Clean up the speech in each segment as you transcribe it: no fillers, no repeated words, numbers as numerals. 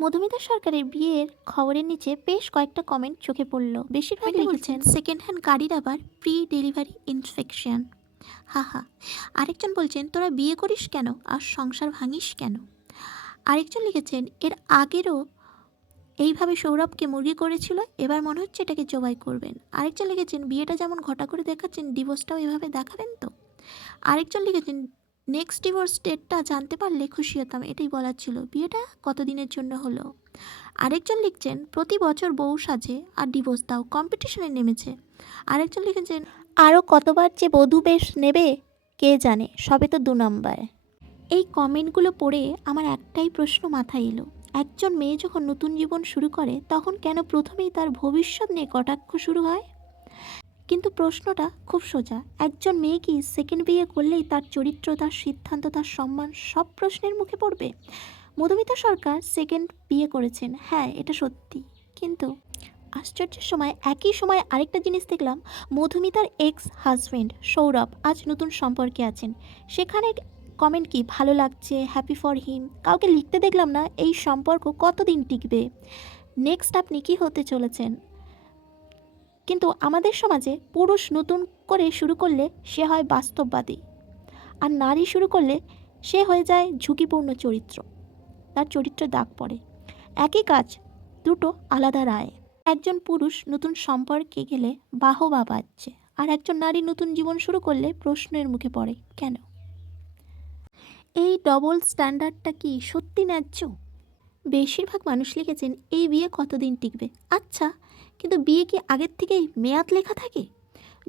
মধুমিতা সরকারের বিয়ের খবরের নিচে বেশ কয়েকটা কমেন্ট চোখে পড়ল। বেশিরভাগ লিখেছেন সেকেন্ড হ্যান্ড গাড়ির আবার প্রি ডেলিভারি ইন্সপেকশন। হা। আরেকজন বলছেন তোরা বিয়ে করিস কেন আর সংসার ভাঙিস কেন। আরেকজন লিখেছেন এর আগেরও এইভাবে সৌরভকে মুরগি করেছিল, এবার মনে হচ্ছে এটাকে জবাই করবেন। আরেকজন লিখেছেন বিয়েটা যেমন ঘটা করে দেখাচ্ছেন ডিভোর্সটাও এভাবে দেখাবেন তো। আরেকজন লিখেছেন নেক্সট ডিভোর্স ডেটটা জানতে পারলে খুশি হতাম, এটাই বলার ছিল, বিয়েটা কতদিনের জন্য হলো। আরেকজন লিখছেন প্রতি বছর বউ সাজে আর ডিভোর্স দাও, কম্পিটিশনে নেমেছে। আরেকজন লিখেছেন আরও কতবার যে বধূ বেশ নেবে কে জানে, সবে তো 2 নাম্বার। এই কমেন্টগুলো পড়ে আমার একটাই প্রশ্ন মাথায় এলো, একজন মেয়ে যখন নতুন জীবন শুরু করে তখন কেন প্রথমেই তার ভবিষ্যৎ নিয়ে কটাক্ষ শুরু হয়? কিন্তু প্রশ্নটা খুব সোজা, একজন মেয়ে কি সেকেন্ড বিয়ে করলেই তার চরিত্র, তার সিদ্ধান্ত, তার সম্মান সব প্রশ্নের মুখে পড়বে? মধুমিতা সরকার সেকেন্ড বিয়ে করেছেন, হ্যাঁ এটা সত্যি, কিন্তু আশ্চর্যের একই সময় আরেকটা জিনিস দেখলাম, মধুমিতার এক্স হাজব্যান্ড সৌরভ আজ নতুন সম্পর্কে আছেন। সেখানে কমেন্ট কি ভালো লাগছে, হ্যাপি ফর হিম, কাউকে লিখতে দেখলাম না এই সম্পর্ক কতদিন টিকবে, নেক্সট আপনি কি হতে চলেছেন। কিন্তু আমাদের সমাজে পুরুষ নতুন করে শুরু করলে সে হয় বাস্তববাদী, আর নারী শুরু করলে সে হয়ে যায় ঝুঁকিপূর্ণ চরিত্র, তার চরিত্রে দাগ পড়ে। একই কাজ, দুটো আলাদা রায়। একজন পুরুষ নতুন সম্পর্কে গেলে বাহবা পাচ্ছে, আর একজন নারী নতুন জীবন শুরু করলে প্রশ্নের মুখে পড়ে কেন। এই ডবল স্ট্যান্ডার্ডটা কি সত্যি ন্যায্য? বেশিরভাগ মানুষ লিখেছেন এই বিয়ে কতদিন টিকবে। আচ্ছা, কিন্তু বিয়ে কি আগের থেকেই মেয়াদ লেখা থাকে?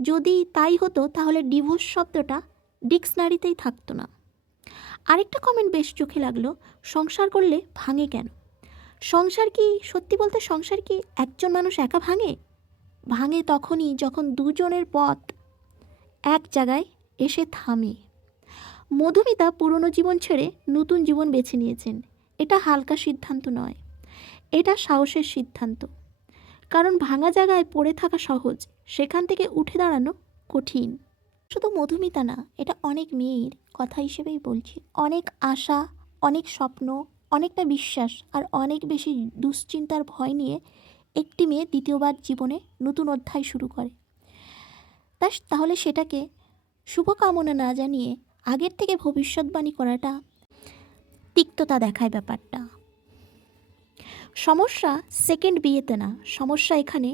যদি তাই হতো তাহলে ডিভোর্স শব্দটা ডিকশনারিতেই থাকতো না। আরেকটা কমেন্ট বেশ চোখে লাগলো, সংসার করলে ভাঙে কেন? সংসার কি, সত্যি বলতে সংসার কি একজন মানুষ একা ভাঙে? ভাঙে তখনই যখন দুজনের পথ এক জায়গায় এসে থামে। মধুমিতা পুরনো জীবন ছেড়ে নতুন জীবন বেছে নিয়েছেন, এটা হালকা সিদ্ধান্ত নয়, এটা সাহসের সিদ্ধান্ত। কারণ ভাঙা জায়গায় পড়ে থাকা সহজ, সেখান থেকে উঠে দাঁড়ানো কঠিন। শুধু মধুমিতা না, এটা অনেক মেয়ের কথা হিসেবেই বলছি। অনেক আশা, অনেক স্বপ্ন, অনেকটা বিশ্বাস আর অনেক বেশি দুশ্চিন্তার ভয় নিয়ে একটি মেয়ে দ্বিতীয়বার জীবনে নতুন অধ্যায় শুরু করে। তাহলে সেটাকে শুভকামনা না জানিয়ে আগের থেকে ভবিষ্যৎবাণী করাটা তিক্ততা দেখায় ব্যাপারটা। সমস্যা সেকেন্ড বিয়েতে না, সমস্যা এখানে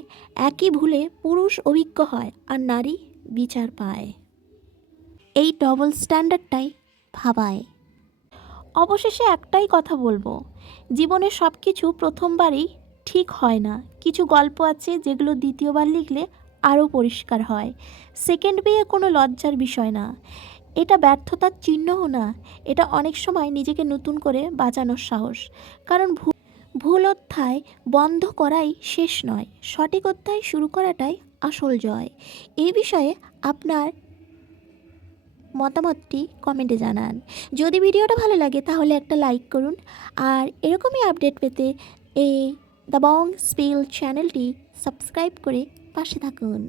একই ভুলে পুরুষ অভিজ্ঞ হয় আর নারী বিচার পায়। এই ডবল স্ট্যান্ডার্ডটাই ভাবায়। অবশেষে একটাই কথা বলবো, জীবনে সব কিছু প্রথমবারই ঠিক হয় না। কিছু গল্প আছে যেগুলো দ্বিতীয়বার লিখলে আরও পরিষ্কার হয়। সেকেন্ড বিয়ে কোনো লজ্জার বিষয় না, এটা ব্যর্থতার চিহ্নও না, এটা অনেক সময় নিজেকে নতুন করে বাঁচানোর সাহস। কারণ ভুল অধ্যায় বন্ধ করাই শেষ নয়, সঠিক অধ্যায় শুরু করাটাই আসল জয়। এই বিষয়ে আপনার মতামতটি কমেন্টে জানান। যদি ভিডিওটা ভালো লাগে তাহলে একটা লাইক করুন, আর এরকমই আপডেট পেতে এই দ্য বং স্পিল চ্যানেলটি সাবস্ক্রাইব করে পাশে থাকুন।